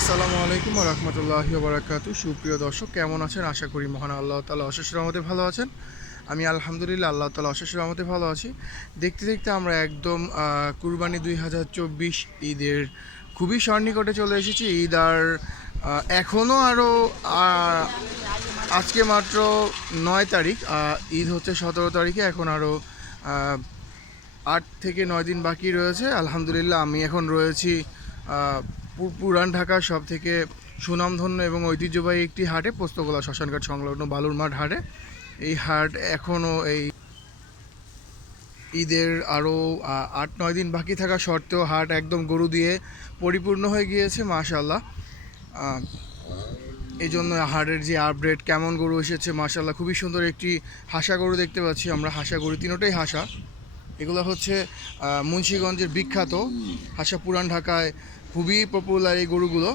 আসসালামু আলাইকুম ওয়া রাহমাতুল্লাহি ওয়া বারাকাতুহু। সুপ্রিয় দর্শক, কেমন আছেন? আশা করি মহান আল্লাহ তাআলা অশেষ রহমতে ভালো আছেন। আমি আলহামদুলিল্লাহ আল্লাহ তাআলা অশেষ রহমতে ভালো আছি। দেখতে দেখতে আমরা একদম কুরবানি ২০২৪ ঈদের খুবই সন্নিকটে চলে এসেছি। ঈদ আর এখনও আরও আজকে মাত্র ৯ তারিখ, ঈদ হচ্ছে ১৭ তারিখে। এখন আরও ৮ থেকে ৯ দিন বাকি রয়েছে। আলহামদুলিল্লাহ আমি এখন রয়েছি পুরান ঢাকার সব থেকে সুনামধন্য এবং ঐতিহ্যবাহী একটি হাটে, পোস্তগোলা শ্মশানঘাট সংলগ্ন বালুরমাঠ হাটে। এই হাট এখনও এই ঈদের আরও ৮-৯ দিন বাকি থাকা সত্ত্বেও হাট একদম গরু দিয়ে পরিপূর্ণ হয়ে গিয়েছে মাশাআল্লাহ। এই জন্য হাটের যে আপডেট, কেমন গরু এসেছে মাশাআল্লাহ, খুবই সুন্দর একটি হাসা গরু দেখতে পাচ্ছি আমরা। হাসা গরু, তিনোটাই হাসা। এগুলো হচ্ছে মুন্সিগঞ্জের বিখ্যাত হাসা। পুরান ঢাকায় খুবই পপুলার এই গরুগুলো,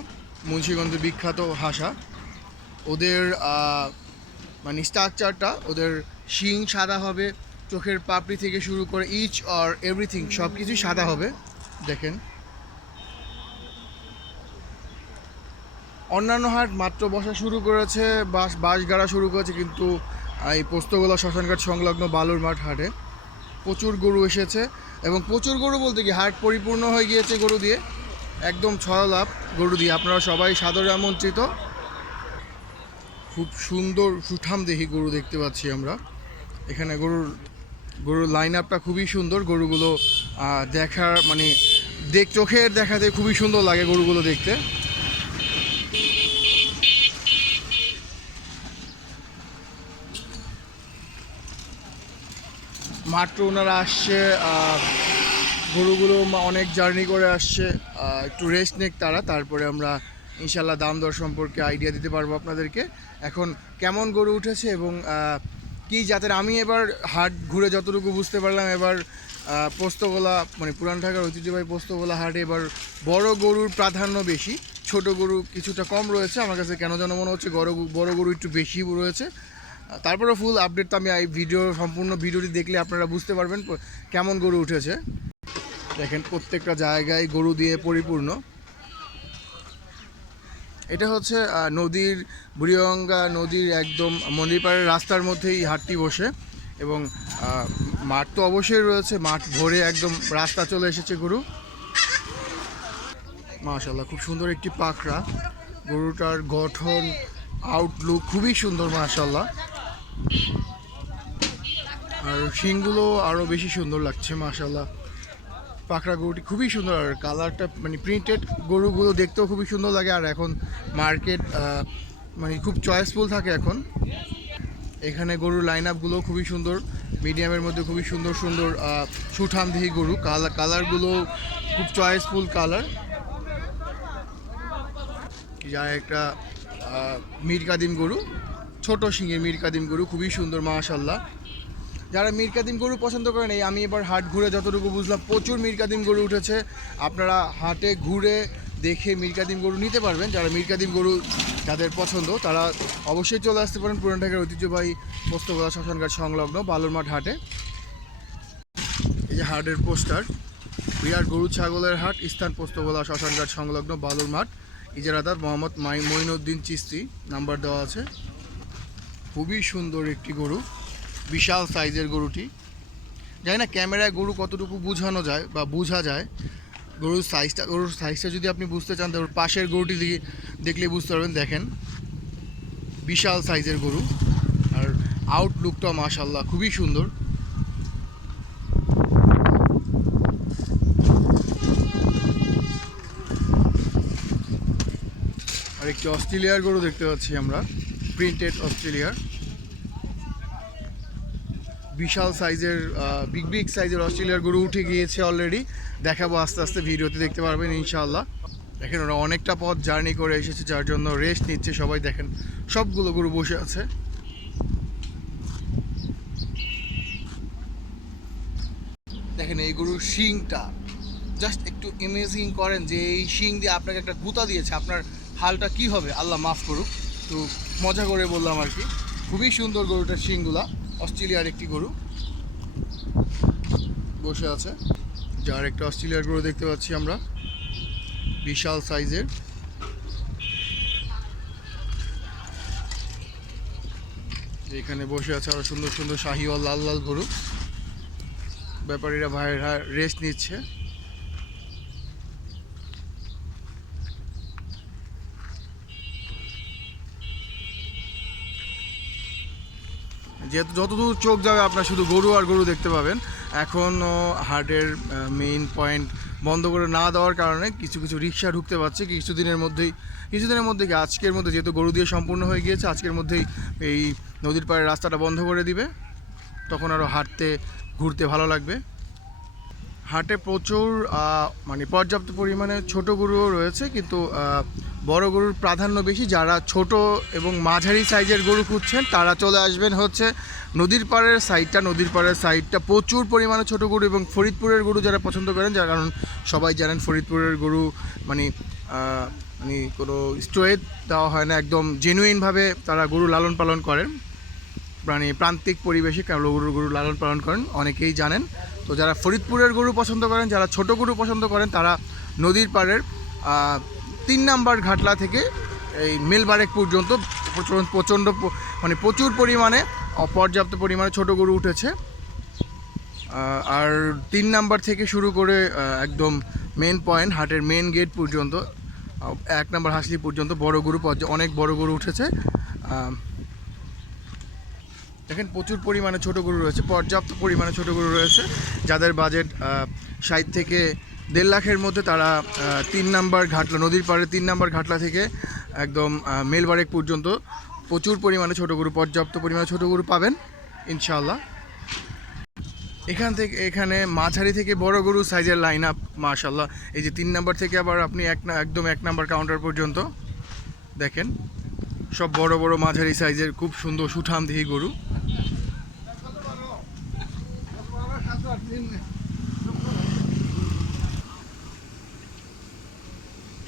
মুন্সিগঞ্জের বিখ্যাত হাসা। ওদের মানে স্ট্রাকচারটা, ওদের শিং সাদা হবে, চোখের পাপড়ি থেকে শুরু করে ইচ আর এভরিথিং সব কিছুই সাদা হবে। দেখেন, অন্যান্য হাট মাত্র বসা শুরু করেছে, বাঁশ গাড়া শুরু করেছে, কিন্তু এই পোস্তগোলা শ্মশানঘাট সংলগ্ন বালুরমাঠ হাটে প্রচুর গরু এসেছে। এবং প্রচুর গরু বলতে কি, হাট পরিপূর্ণ হয়ে গিয়েছে গরু দিয়ে, একদম ছয় লাভ গরু দিয়ে। আপনারা সবাই সাদরে আমন্ত্রিত। খুব সুন্দর সুঠামদেহী গরু দেখতে পাচ্ছি আমরা এখানে। গরুর লাইন আপটা খুবই সুন্দর। গরুগুলো দেখার মানে চোখের দেখাতে খুবই সুন্দর লাগে গরুগুলো দেখতে। মাত্র ওনারা আসছে, গরুগুলো অনেক জার্নি করে আসছে, একটু রেস্ট নেক তারা, তারপরে আমরা ইনশাল্লাহ দাম দর সম্পর্কে আইডিয়া দিতে পারবো আপনাদেরকে। এখন কেমন গরু উঠেছে এবং কী জাতের, আমি এবার হাট ঘুরে যতটুকু বুঝতে পারলাম, এবার পোস্তগোলা মানে পুরান ঢাকার ঐতিহ্যবাহী পোস্তগোলা হাটে এবার বড় গরুর প্রাধান্য বেশি, ছোট গরু কিছুটা কম রয়েছে। আমার কাছে কেন যেন মনে হচ্ছে বড় গরু একটু বেশি রয়েছে। তারপরে ফুল আপডেট তো আমি এই সম্পূর্ণ ভিডিওটি দেখলে আপনারা বুঝতে পারবেন কেমন গরু উঠেছে। দেখেন, প্রত্যেকটা জায়গায় গরু দিয়ে পরিপূর্ণ। এটা হচ্ছে নদীর, বুড়িগঙ্গা নদীর একদম মন্দিরপাড়ের রাস্তার মধ্যেই হাটটি বসে। এবং মাঠ তো অবশ্যই রয়েছে, মাঠ ভরে একদম রাস্তা চলে এসেছে গরু। মাশাআল্লাহ, খুব সুন্দর একটি পাখরা। গরুটার গঠন, আউটলুক খুবই সুন্দর মাশাআল্লাহ। আর শিংগুলো আরও বেশি সুন্দর লাগছে মাশাআল্লাহ। পাখরা গরুটি খুবই সুন্দর, আর কালারটা মানে প্রিন্টেড গরুগুলো দেখতেও খুবই সুন্দর লাগে। আর এখন মার্কেট মানে খুব চয়েসফুল থাকে এখন। এখানে গরুর লাইন আপগুলো খুবই সুন্দর, মিডিয়ামের মধ্যে খুবই সুন্দর সুন্দর সুঠামদেহী গরু। কালারগুলো খুব চয়েসফুল কালার। যা একটা মীর কাদিম গরু, ছোট শিঙের মীর কাদিম গরু, খুবই সুন্দর মাশাআল্লাহ। যারা মীর কাদিম গরু পছন্দ করেন, এই আমি এবার হাট ঘুরে যতটুকু বুঝলাম, প্রচুর মীর কাদিম গরু উঠেছে। আপনারা হাটে ঘুরে দেখে মীর কাদিম গরু নিতে পারবেন। যারা মীর কাদিম গরু যাদের পছন্দ, তারা অবশ্যই চলে আসতে পারেন পুরান ঢাকার ঐতিহ্যবাহী পোস্তগোলা শ্মশানঘাট সংলগ্ন বালুরমাঠ হাটে। এই যে হাটের পোস্টার, বিরাট গরু ছাগলের হাট, স্থান পোস্তগোলা শ্মশানঘাট সংলগ্ন বালুরমাঠ, ইজারাদার মোহাম্মদ মঈনুদ্দিন চিস্তি, নাম্বার দেওয়া আছে। খুবই সুন্দর একটি গরু, বিশাল সাইজের গরুটি। জানি না ক্যামেরায় গরু কতটুকু বোঝানো যায় বা বোঝা যায়। গরুর সাইজটা যদি আপনি বুঝতে চান, তাহলে পাশের গরুটি দেখলে বুঝতে পারবেন। দেখেন, বিশাল সাইজের গরু। আর আউটলুকটা মাশাআল্লাহ খুবই সুন্দর। আর একটি অস্ট্রেলিয়ার গরু দেখতে পাচ্ছি আমরা, প্রিন্টেড অস্ট্রেলিয়ার। বিশাল সাইজের বিগ সাইজের অস্ট্রেলিয়ার গরু উঠে গিয়েছে অলরেডি। দেখাবো আস্তে আস্তে, ভিডিওতে দেখতে পারবেন ইনশাআল্লাহ। দেখেন, ওরা অনেকটা পথ জার্নি করে এসেছে, যার জন্য রেস্ট নিচ্ছে সবাই। দেখেন, সবগুলো গরু বসে আছে। দেখেন এই গরুর শিংটা, জাস্ট একটু ইমেজিং করেন যে এই শিং দিয়ে আপনাকে একটা গুঁতা দিয়েছে, আপনার হালটা কি হবে আল্লাহ মাফ করুক। তো মজা করে বললাম আর কি। খুবই সুন্দর গরুটার শিংগুলা। অস্ট্রেলিয়ার একটি গরু বসে আছে, যার একটা অস্ট্রেলিয়ার গরু দেখতে পাচ্ছি আমরা, বিশাল সাইজের। এখানে বসে আছে আরো সুন্দর সুন্দর শাহিওয়াল লাল লাল গরু। ব্যাপারীরা ভাইরা রেস্ট নিচ্ছে। যেহেতু যতদূর চোখ যাবে আপনার শুধু গরু আর গরু দেখতে পাবেন। এখনও হাটের মেইন পয়েন্ট বন্ধ করে না দেওয়ার কারণে কিছু কিছু রিক্সা ঢুকতে পারছে কিছুদিনের মধ্যেই কি আজকের মধ্যে, যেহেতু গরু দিয়ে সম্পূর্ণ হয়ে গিয়েছে, আজকের মধ্যেই এই নদীর পাড়ের রাস্তাটা বন্ধ করে দিবে। তখন আরও হাঁটতে ঘুরতে ভালো লাগবে। হাটে প্রচুর মানে পর্যাপ্ত পরিমাণে ছোট গরুও রয়েছে, কিন্তু বড় গরুর প্রাধান্য বেশি। যারা ছোট এবং মাঝারি সাইজের গরু খুঁজছেন তারা চলে আসবেন হচ্ছে নদীর পাড়ের সাইডটা প্রচুর পরিমাণে ছোট গরু এবং ফরিদপুরের গরু যারা পছন্দ করেন, যার কারণ সবাই জানেন ফরিদপুরের গরু মানে মানে কোনো স্টোরেজ দেওয়া হয় না, একদম জেনুইনভাবে তারা গরু লালন পালন করেন, মানে প্রান্তিক পরিবেশে গরু লালন পালন করেন, অনেকেই জানেন। তো যারা ফরিদপুরের গরু পছন্দ করেন, যারা ছোট গরু পছন্দ করেন, তারা নদীর পাড়ের 3 নাম্বার ঘাটলা থেকে এই মিলবারেক পর্যন্ত মানে প্রচুর পরিমাণে পর্যাপ্ত পরিমাণে ছোট গরু উঠেছে। আর 3 নাম্বার থেকে শুরু করে একদম মেন পয়েন্ট হাটের মেন গেট পর্যন্ত 1 নাম্বার হাসলি পর্যন্ত বড় গরু অনেক বড় গরু উঠেছে। দেখেন প্রচুর পরিমাণে ছোট গরু রয়েছে, পর্যাপ্ত পরিমাণে ছোট গরু রয়েছে। যাদের বাজেট 60 থেকে 1.5 লাখের মধ্যে, তারা 3 নাম্বার ঘাটলা, নদীর পাড়ে 3 নাম্বার ঘাটলা থেকে একদম মেলবারেক পর্যন্ত প্রচুর পরিমাণে ছোট গরু, পর্যাপ্ত পরিমাণে ছোট গরু পাবেন ইনশাআল্লাহ। এখানে মাঝারি থেকে বড় গরু সাইজের লাইন আপ মাশাআল্লাহ। এই যে 3 নাম্বার থেকে আবার আপনি একদম 1 নাম্বার কাউন্টার পর্যন্ত দেখেন সব বড় বড় মাঝারি সাইজের খুব সুন্দর সুঠামদেহী গরু।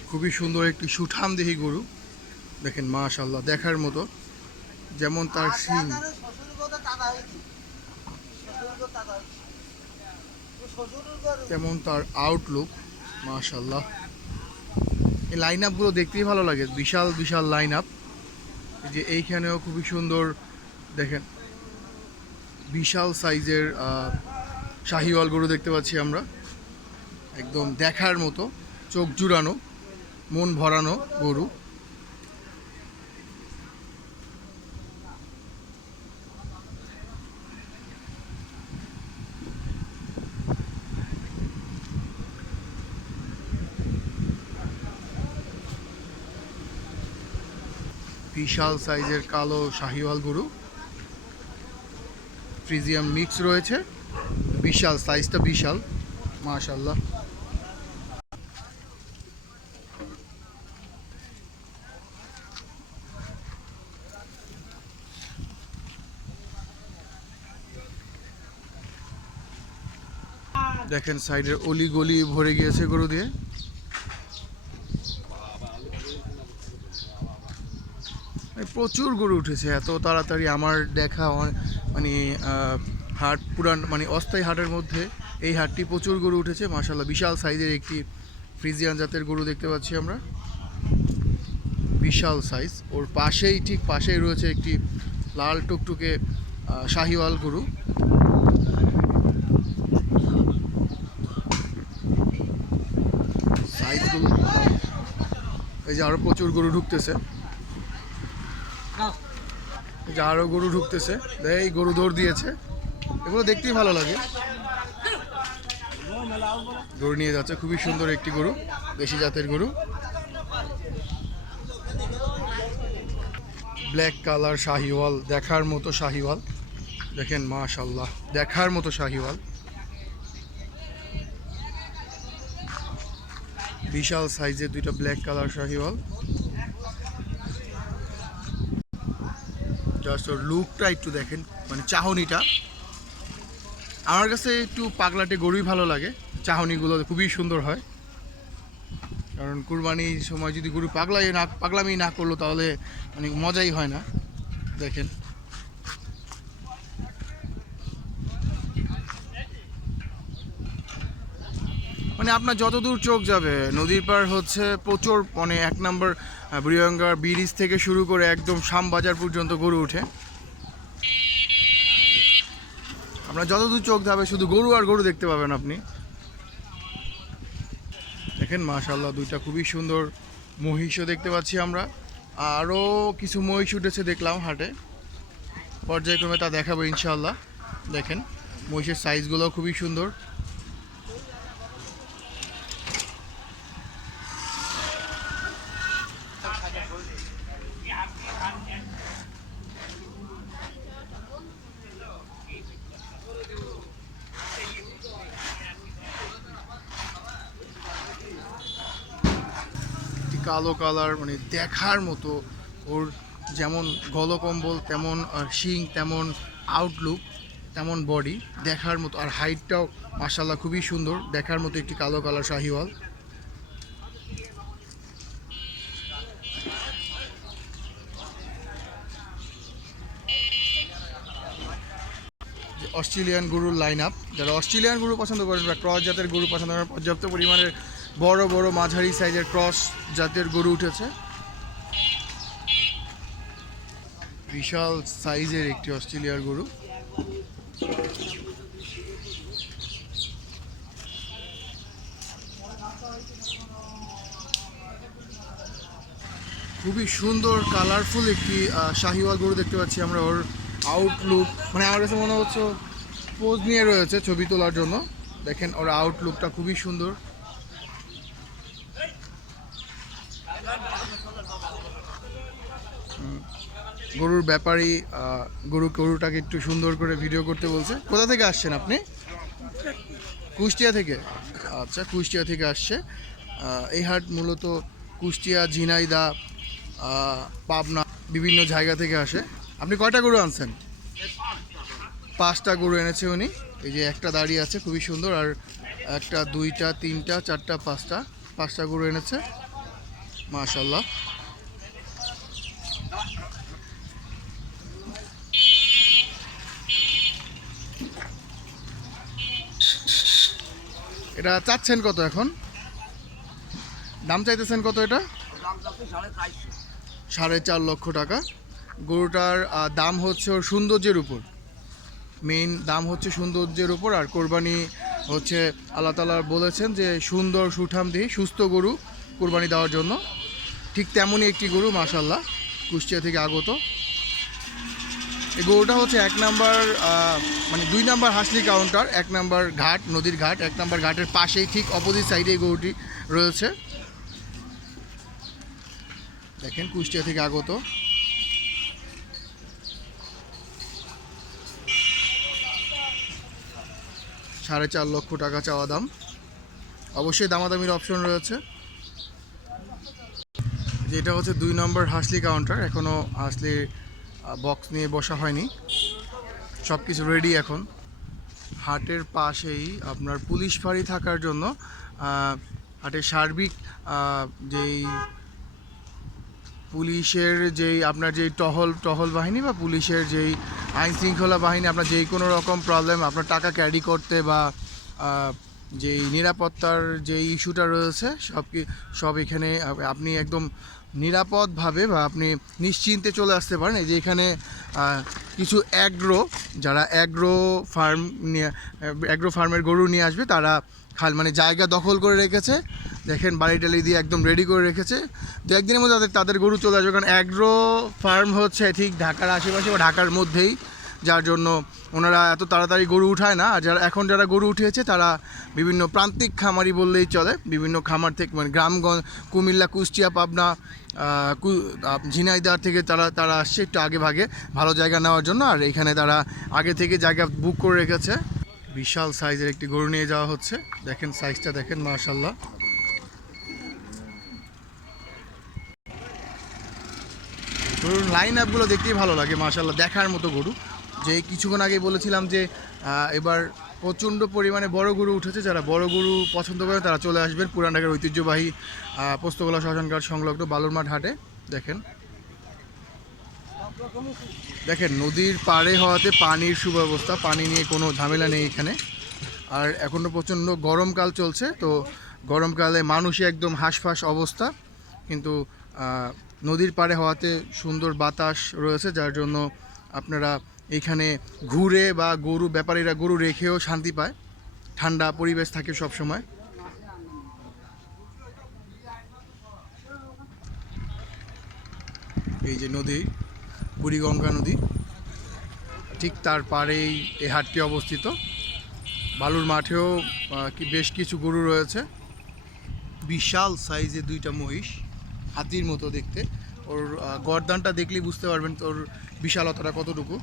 খুবই সুন্দর একটি সুঠামদেহী গরু দেখেন মাশাআল্লাহ, দেখার মতো। যেমন তার শিং, তেমন তার আউটলুক মাশাআল্লাহ। এই লাইন আপগুলো দেখতেই ভালো লাগে, বিশাল বিশাল লাইন আপ। যে এইখানেও খুবই সুন্দর দেখেন বিশাল সাইজের শাহিওয়াল গরু দেখতে পাচ্ছি আমরা, একদম দেখার মতো, চোখ জুড়ানো, মন ভরানো গরু। বিশাল সাইজের কালো শাহিওয়াল গরু, ফ্রিজিয়ান মিক্স রয়েছে, বিশাল সাইজটা বিশাল মাশাআল্লাহ। দেখেন সাইডের অলি গলি ভরে গিয়েছে গরু দিয়ে। প্রচুর গরু উঠেছে এত তাড়াতাড়ি আমার দেখা, মানে হাট পুরান মানে অস্থায়ী হাটের মধ্যে এই হাটটি প্রচুর গরু উঠেছে মাশাআল্লাহ। বিশাল সাইজের একটি ফ্রিজিয়ান জাতের গরু দেখতে পাচ্ছি আমরা, বিশাল সাইজ। ওর পাশেই ঠিক পাশেই রয়েছে একটি লাল টুকটুকে শাহিওয়াল গরু। সাইজগুলো এই যে আরো প্রচুর গরু ঢুকতেছে, যে আরো গরু ঢুকতেছে, এই গরু দৌড় দিয়েছে, এগুলো দেখতেই ভালো লাগে। গরু নিয়ে যাচ্ছে, খুবই সুন্দর একটি গরু, দেশি জাতের গরু, ব্ল্যাক কালার শাহিওয়াল, দেখার মতো শাহিওয়াল দেখেন মাশাআল্লাহ, দেখার মতো শাহিওয়াল। বিশাল সাইজের দুইটা ব্ল্যাক কালার শাহিওয়াল। জাস্ট ওর লুকটা একটু দেখেন, মানে চাহনিটা আমার কাছে একটু পাগলাটে গরুই ভালো লাগে, চাহনিগুলো খুবই সুন্দর হয়। কারণ কুরবানির সময় যদি গরু পাগলামি না করলো তাহলে মানে মজাই হয় না। দেখেন মানে আপনার যতদূর চোখ যাবে নদীর পাড় হচ্ছে প্রচুর, মানে 1 নম্বর বুড়িগঙ্গার ব্রিজ থেকে শুরু করে একদম শ্যামবাজার পর্যন্ত গরু উঠে। আমরা যতদূর চোখ যাবে শুধু গরু আর গরু দেখতে পাবেন আপনি। দেখেন মাশাআল্লাহ দুইটা খুবই সুন্দর মহিষও দেখতে পাচ্ছি আমরা। আরও কিছু মহিষ উঠেছে দেখলাম হাটে, পর্যায়ক্রমে তা দেখাবো ইনশাআল্লাহ। দেখেন মহিষের সাইজগুলো খুবই সুন্দর। কালো কালার, মানে দেখার মতো, ওর যেমন গলকম্বল তেমন শিং, তেমন আউটলুক, তেমন বডি, দেখার মতো। আর হাইটটাও মাশাআল্লাহ খুবই সুন্দর, দেখার মতো একটি কালো কালার শাহিওয়াল। অস্ট্রেলিয়ান গরুর লাইন আপ, যারা অস্ট্রেলিয়ান গরু পছন্দ করেন বা ক্রস জাতের গরু পছন্দ করেন, পর্যাপ্ত পরিমাণের বড় বড় মাঝারি সাইজের ক্রস জাতের গরু উঠেছে। বিশাল সাইজের একটি অস্ট্রেলিয়ার গরু। খুবই সুন্দর কালারফুল একটি শাহিওয়াল গরু দেখতে পাচ্ছি আমরা। ওর আউটলুক, মানে আমার কাছে মনে হচ্ছে পোজ নিয়ে রয়েছে ছবি তোলার জন্য। দেখেন ওর আউটলুকটা খুবই সুন্দর। গরুর ব্যাপারী গরুটাকে একটু সুন্দর করে ভিডিও করতে বলছে। কোথা থেকে আসছেন আপনি? কুষ্টিয়া থেকে। আচ্ছা, কুষ্টিয়া থেকে আসছে। এই হাট মূলত কুষ্টিয়া, ঝিনাইদহ, পাবনা বিভিন্ন জায়গা থেকে আসে। আপনি কয়টা গরু আনছেন? 5টা গরু এনেছে উনি। এই যে একটা দাঁড়িয়ে আছে খুবই সুন্দর, আর একটা, দুইটা, তিনটা, চারটা, 5টা গরু এনেছে মাশাআল্লাহ। এটা চাচ্ছেন কত এখন? দাম চাইতেছেন কত? এটা 4.5 লক্ষ টাকা। গরুটার দাম হচ্ছে ওর সৌন্দর্যের উপর, মেইন দাম হচ্ছে সৌন্দর্যের উপর। আর কোরবানি হচ্ছে আল্লাহ তাআলা বলেছেন যে সুন্দর সুঠাম দিয়ে সুস্থ গরু কোরবানি দেওয়ার জন্য। ঠিক তেমনই একটি গরু মাশাআল্লাহ, কুষ্টিয়া থেকে আগত। এই গরুটা হচ্ছে 1 নাম্বার, মানে 2 নাম্বার হাসলি কাউন্টার, 1 নাম্বার ঘাট, নদীর ঘাট, 1 নাম্বার ঘাটের পাশেই ঠিক অপোজিট সাইডে এই গরুটি রয়েছে। দেখেন কুষ্টিয়া থেকে আগত। $4.5 লক্ষ টাকা চাওয়া দাম। অবশ্যই দামাদামির অপশন রয়েছে। যেটা হচ্ছে 2 নম্বর হাসলি কাউন্টার, এখনও হাসলি বক্স নিয়ে বসা হয়নি, সব কিছু রেডি এখন। হাটের পাশেই আপনার পুলিশ ফাঁড়ি থাকার জন্য হাটের সার্বিক যেই পুলিশের যেই আপনার যেই টহল বাহিনী বা পুলিশের যেই আইন শৃঙ্খলা বাহিনী, আপনার যেই কোনো রকম প্রবলেম, আপনার টাকা ক্যারি করতে বা যেই নিরাপত্তার যে ইস্যুটা রয়েছে সব এখানে আপনি একদম নিরাপদভাবে বা আপনি নিশ্চিন্তে চলে আসতে পারেন। এই যে এখানে কিছু যারা অ্যাগ্রো ফার্মের গরু নিয়ে আসবে, তারা মানে জায়গা দখল করে রেখেছে। দেখেন বাড়ি টালি দিয়ে একদম রেডি করে রেখেছে। 2 একদিনের মধ্যে তাদের গরু চলে আসবে, কারণ অ্যাগ্রো ফার্ম হচ্ছে ঠিক ঢাকার আশেপাশে বা ঢাকার মধ্যেই, যার জন্য ওনারা এত তাড়াতাড়ি গরু উঠায় না। আর যারা গরু উঠিয়েছে তারা বিভিন্ন প্রান্তিক খামারি বললেই চলে, বিভিন্ন খামার থেকে, মানে গ্রামগঞ্জ, কুমিল্লা, কুষ্টিয়া, পাবনা, ঝিনাইদহ থেকে তারা আসছে একটু আগে ভাগে ভালো জায়গা নেওয়ার জন্য। আর এখানে তারা আগে থেকে জায়গা বুক করে রেখেছে। বিশাল সাইজের একটি গরু নিয়ে যাওয়া হচ্ছে। দেখেন সাইজটা দেখেন মাশাআল্লাহ। গরুর লাইন আপগুলো দেখতেই ভালো লাগে মাশাআল্লাহ, দেখার মতো গরু। যে কিছুক্ষণ আগে বলেছিলাম যে এবার প্রচণ্ড পরিমাণে বড় গরু উঠেছে। যারা বড় গরু পছন্দ করে তারা চলে আসবেন পুরান ঢাকার ঐতিহ্যবাহী পোস্তগোলা শ্মশানঘাট সংলগ্ন বালুরমাঠ হাটে। দেখেন নদীর পাড়ে হওয়াতে পানির সুব্যবস্থা, পানি নিয়ে কোনো ঝামেলা নেই এখানে। আর এখনও প্রচণ্ড গরমকাল চলছে, তো গরমকালে মানুষই একদম হাঁসফাঁস অবস্থা, কিন্তু নদীর পাড়ে হওয়াতে সুন্দর বাতাস রয়েছে, যার জন্য আপনারা এইখানে ঘুরে বা গরু ব্যাপারীরা গরু রেখেও শান্তি পায়, ঠান্ডা পরিবেশ থাকে সব সময়। এই যে নদী, বুড়িগঙ্গা নদী, ঠিক তার পাড়েই এই হাটটি অবস্থিত। বালুর মাঠেও বেশ কিছু গরু রয়েছে। বিশাল সাইজে দুইটা মহিষ, হাতির মতো দেখতে। ওর গর্দানটা দেখলেই বুঝতে পারবেন তোর বিশালতাটা কতটুকু।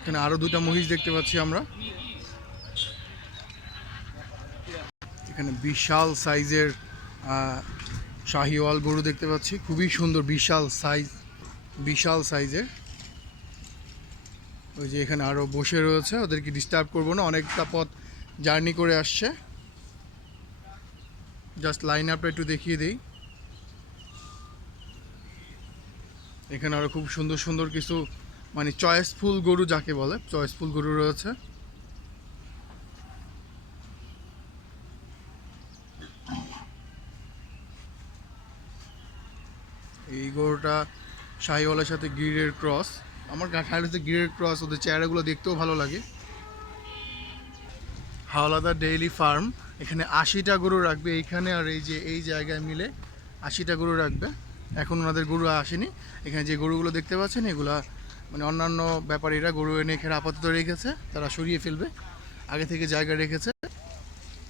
এখানে আরো দুটা মহিষ দেখতে পাচ্ছি আমরা। এখানে বিশাল সাইজের শাহিওয়াল গরু দেখতে পাচ্ছি, খুবই সুন্দর, বিশাল সাইজের। ওই যে এখানে আরো বসে রয়েছে, ওদেরকে ডিস্টার্ব করবো না, অনেকটা পথ জার্নি করে আসছে। জাস্ট লাইন আপটা একটু দেখিয়ে দিই। এখানে আরো খুব সুন্দর সুন্দর কিছু মানে চয়েসফুল গরু যাকে বলে, চয়েসফুল গরু রয়েছে। এই গরুটা শাহিওয়ালের সাথে গিরের ক্রস। আমার খায়াল হচ্ছে গিরের ক্রস, ওদের চেহারাগুলো দেখতেও ভালো লাগে। হাওলাদার ডেইলি ফার্ম, এখানে 80টা গরু রাখবে এইখানে, আর এই যে এই জায়গায় মিলে 80টা গরু রাখবে। এখন ওনাদের গরু আসেনি। এখানে যে গরুগুলো দেখতে পাচ্ছেন এগুলা মানে অন্যান্য ব্যাপারীরা গরু এনে এখানে আপাতত রেখেছে, তারা সরিয়ে ফেলবে, আগে থেকে জায়গা রেখেছে।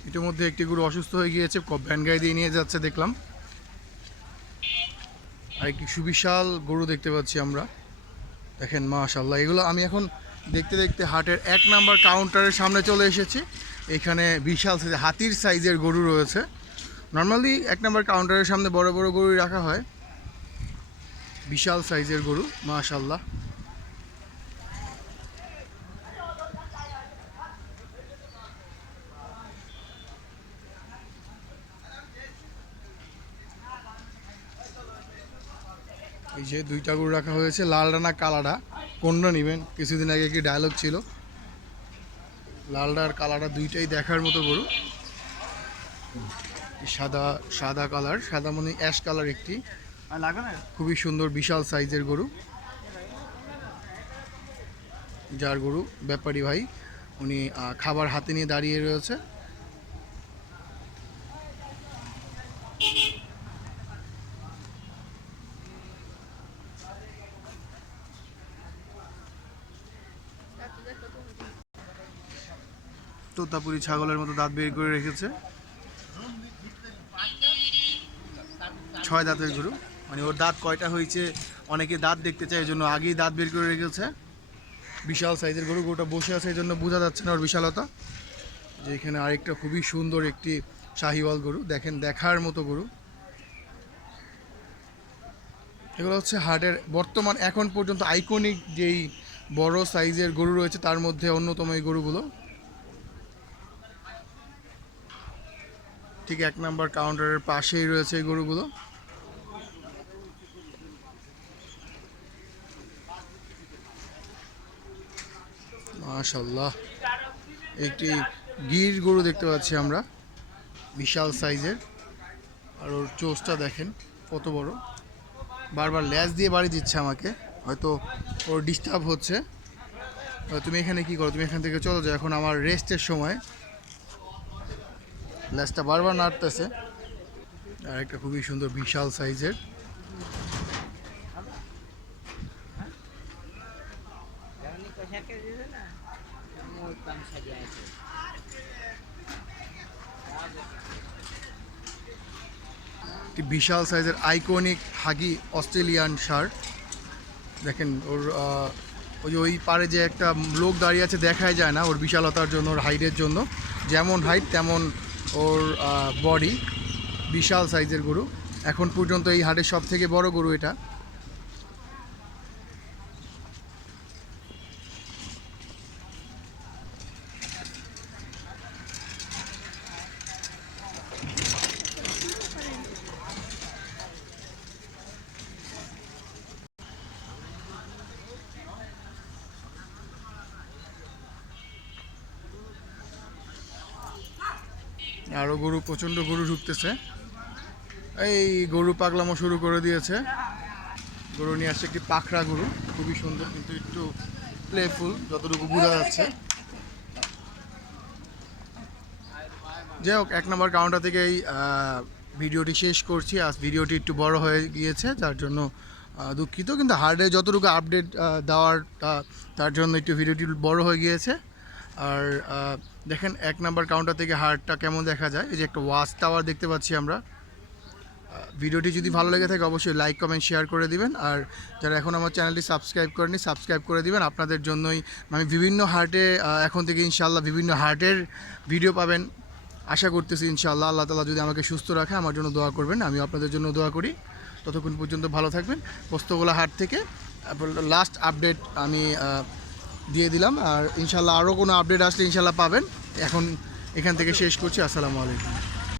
ইতিমধ্যে একটি গরু অসুস্থ হয়ে গিয়েছে, ভ্যান গাড়ি দিয়ে নিয়ে যাচ্ছে দেখলাম। আর একটি সুবিশাল গরু দেখতে পাচ্ছি আমরা, দেখেন মাশাআল্লাহ। এগুলো আমি এখন দেখতে দেখতে হাটের 1 নাম্বার কাউন্টারের সামনে চলে এসেছি। এখানে বিশাল সাইজের হাতির সাইজের গরু রয়েছে। নর্মালি 1 নাম্বার কাউন্টারের সামনে বড় বড় গরু রাখা হয়, বিশাল সাইজের গরু মাশাআল্লাহ। এই যে 2টা গরু রাখা হয়েছে, লালডা না কালাডা, কোনটা নেবেন? কিছুদিন আগে কি ডায়লগ ছিল, লালডা আর কালাডা দুইটাই দেখার মতো গরু। সাদা সাদা কালার, সাদা মানে অ্যাশ কালার একটি, খুবই সুন্দর বিশাল সাইজের গরু। যার গরু ব্যাপারী ভাই উনি খাবার হাতে নিয়ে দাঁড়িয়ে রয়েছে। তোতাপুরি ছাগলের মতো দাঁত বের করে রেখেছে, 6 দাঁতের গরু। মানে ওর দাঁত কয়টা হয়েছে অনেকে দাঁত দেখতে চায়, এই জন্য আগেই দাঁত বের করে রেখেছে। বিশাল সাইজের গরু, গরুটা বসে আছে এই জন্য বোঝা যাচ্ছে না ওর বিশালতা। যে এখানে আরেকটা খুবই সুন্দর একটি শাহিওয়াল গরু, দেখেন দেখার মতো গরু। এগুলো হচ্ছে হাটের বর্তমান এখন পর্যন্ত আইকনিক যেই বড় সাইজের গরু রয়েছে তার মধ্যে অন্যতম এই গরুগুলো। ঠিক 1 নাম্বার কাউন্টারের পাশেই রয়েছে এই গরুগুলো। মাশাআল্লাহ, একটি গির গরু দেখতে পাচ্ছি আমরা, বিশাল সাইজের। আর ওর চোচটা দেখেন কত বড়, বারবার ল্যাজ দিয়ে বাড়ি দিচ্ছে আমাকে, হয়তো ওর ডিস্টার্ব হচ্ছে। তুমি এখানে কি করো, তুমি এখান থেকে চলো যাও, এখন আমার রেস্টের সময়। ল্যাজটা বারবার নাড়তেছে। আর একটা খুবই সুন্দর বিশাল সাইজের, বিশাল সাইজের আইকনিক হাগি অস্ট্রেলিয়ান ষাঁড়। দেখেন ওর ওই পারে যে একটা লোক দাঁড়িয়ে আছে দেখাই যায় না ওর বিশালতার জন্য, ওর হাইটের জন্য। যেমন হাইট তেমন ওর বডি, বিশাল সাইজের গরু। এখন পর্যন্ত এই হাটের সব থেকে বড় গরু এটা। আরও গরু, প্রচণ্ড গরু ঢুকতেছে। এই গরু পাগলামো শুরু করে দিয়েছে। গরু নিয়ে আসছে একটি পাখরা গরু, খুবই সুন্দর কিন্তু একটু প্লেফুল যতটুকু বোঝা যাচ্ছে। যাই হোক, 1 নম্বর কাউন্টার থেকেই ভিডিওটি শেষ করছি। আজ ভিডিওটি একটু বড় হয়ে গিয়েছে, যার জন্য দুঃখিত। কিন্তু হার্ডে যতটুকু আপডেট দেওয়ার তার জন্য একটু ভিডিওটি বড় হয়ে গিয়েছে। আর দেখেন 1 নম্বর কাউন্টার থেকে হার্ডটা কেমন দেখা যায়। এই যে একটা ওয়াচ টাওয়ার দেখতে পাচ্ছি আমরা। ভিডিওটি যদি ভালো লেগে থাকে অবশ্যই লাইক, কমেন্ট, শেয়ার করে দিবেন। আর যারা এখন আমার চ্যানেলটি সাবস্ক্রাইব করেনি, সাবস্ক্রাইব করে দিবেন। আপনাদের জন্যই আমি বিভিন্ন হার্টে এখন থেকে ইনশাআল্লাহ বিভিন্ন হার্টের ভিডিও পাবেন আশা করতেছি ইনশাআল্লাহ। আল্লাহ তাআলা যদি আমাকে সুস্থ রাখে আমার জন্য দোয়া করবেন, আমি আপনাদের জন্য দোয়া করি। ততক্ষণ পর্যন্ত ভালো থাকবেন। পোস্তগোলা হাট থেকে লাস্ট আপডেট আমি দিয়ে দিলাম। আর ইনশাআল্লাহ আরও কোনো আপডেট আসলে ইনশাআল্লাহ পাবেন। এখন এখান থেকে শেষ করছি। আসসালামু আলাইকুম।